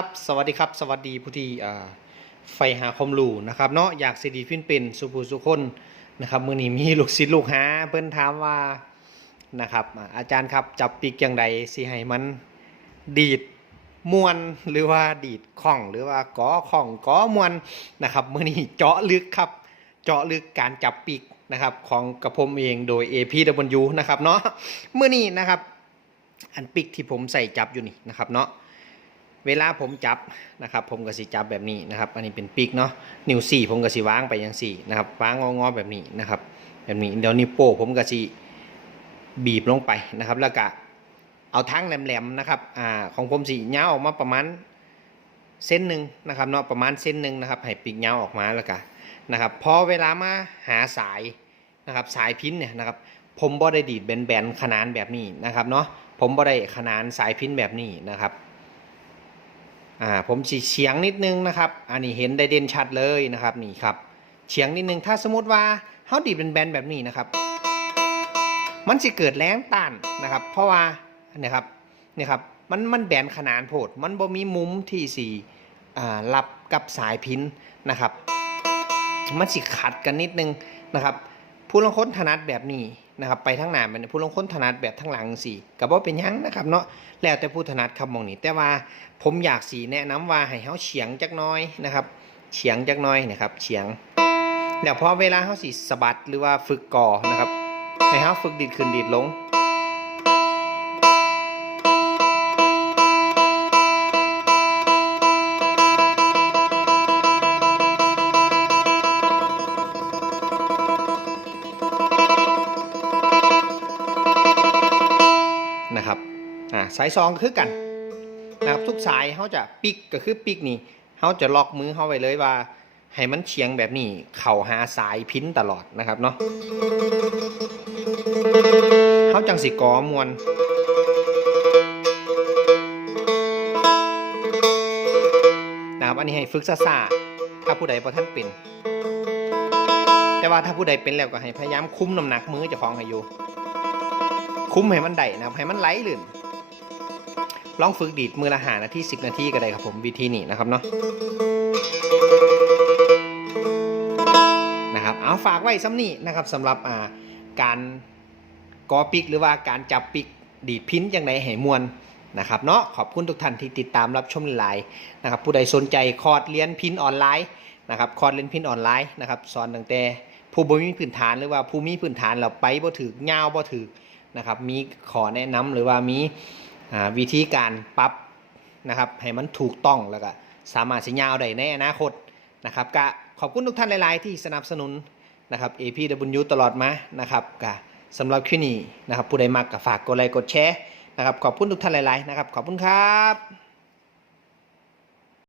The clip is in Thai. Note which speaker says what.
Speaker 1: ับสวัสดีครับ สวัสดีผู้ที่อ่าใฝ่หาความรู้นะครับเนาะอยากสิดีฟินเป็นสุภูสุคนนะครับมือนี้มีลูกศิษย์ลูกหาเพิ่นถามว่านะครับอาจารย์ครับจับปีกอย่างใดสิให้มันดีดมวนหรือว่าดีดข้องหรือว่าก่อข้องก่อมวนนะครับมือนี้เจาะลึกครับเจาะลึกการจับปีกนะครับของกระผมเองโดย APW นะครับเนาะมือนี้นะครับอันปิกที่ผมใส่จับอยู่นี่นะครับเนาะ เวลาผมจับนะครับ ผมก็สิจับแบบนี้นะครับ อันนี้เป็นปิกเนาะนิ้วสี่ผมก็สิวางไปอย่างสี่นะครับวางงอๆแบบนี้นะครับ แบบนี้เดี๋ยวนิ้วโป้ผมก็สิบีบลงไปนะครับ แล้วก็เอาทั้งแหลมๆนะครับอ่าของผมสิยาออกมาประมาณเส้นหนึ่งนะครับเนาะประมาณเส้นหนึ่งนะครับ ให้ปีกยาออกมาแล้วก็นะครับพอเวลามาหาสายนะครับสายพินเนี่ยนะครับ ผมบ่ได้ดีดแบนๆขนานแบบนี้นะครับเนาะผมบ่ได้ขนานสายพินแบบนี้นะครับ อ่าผมสิเฉียงนิดนึงนะครับอันนี้เห็นได้เด่นชัดเลยนะครับนี่ครับเฉียงนิดนึงถ้าสมมติว่าเฮาดีดเป็นแบนแบบนี้นะครับ มันสิเกิดแรงต้านนะครับ เพราะว่าเนี่ยครับเนี่ยครับมันมันแบนขนานโพดมันบ่มีมุมที่สีอ่ารับกับสายพินนะครับมันสิขัดกันนิดนึงนะครับผู้ลงค้นถนัดแบบนี้ นะครับไปทั้งหน้าเป็นผู้ลงค้นถนัดแบบทั้งหลังสี่กับว่าเป็นยังนะครับเนาะแล้วแต่ผู้ถนัดคำมองนี้แต่ว่าผมอยากสีแนะนำว่าให้เขาเฉียงจักน้อยนะครับเฉียงจักน้อยนะครับเฉียงแล้วพอเวลาเขาสีสะบัดหรือว่าฝึกก่อนะครับให้เขาฝึกดีดขึ้นดีดลง อ่าสายซองคือกันนะครับทุกสายเขาจะปิกก็คือปิกนี่เขาจะล็อกมือเขาไว้เลยว่า ให้มันเฉียงแบบนี้ เข่าหาสายพินตลอดนะครับเนาะเขาจังสิกอมวนนะครับอันนี้ให้ฝึกซ่าๆถ้าผู้ใดพอท่านเป็น แต่ว่าถ้าผู้ใดเป็นแล้วก็ให้พยายามคุ้มน้ำหนักมือจะคล้องให้อยู่ คุ้มให้มันได้นะครับให้มันไหลลื่น ลองฝึกดีดมือละหานาทีสินาทีก็ได้ครับผมวิธีนี้นะครับเนาะนะครับเอาฝากไว้ซ้ำนี่นะครับสำหรับอ่าการกอปิกหรือว่าการจับปิกดีดพินอย่างไรให้มวนนะครับเนาะขอบคุณทุกท่านที่ติดตามรับชมไลน์นะครับผู้ใดสนใจคอร์สเรียนพินออนไลน์นะครับคอร์สเรียนพินออนไลน์นะครับสอนตั้งแต่ผู้บ่มีพื้นฐานหรือว่าผู้มีพื้นฐานเราไปบ่ถึกยาบ่ถึกนะครับมีขอแนะนำหรือว่ามี วิธีการปรับนะครับให้มันถูกต้องแล้วก็สามารถสัญญาได้ในอนาคตนะครับก็ขอบคุณทุกท่านหลาย ๆ ที่สนับสนุนนะครับ APW ตลอดมานะครับก็สำหรับคลิปนี้นะครับผู้ใดมากก็ฝากกดไลค์กดแชร์นะครับขอบคุณทุกท่านหลาย ๆ นะครับ ขอบคุณครับ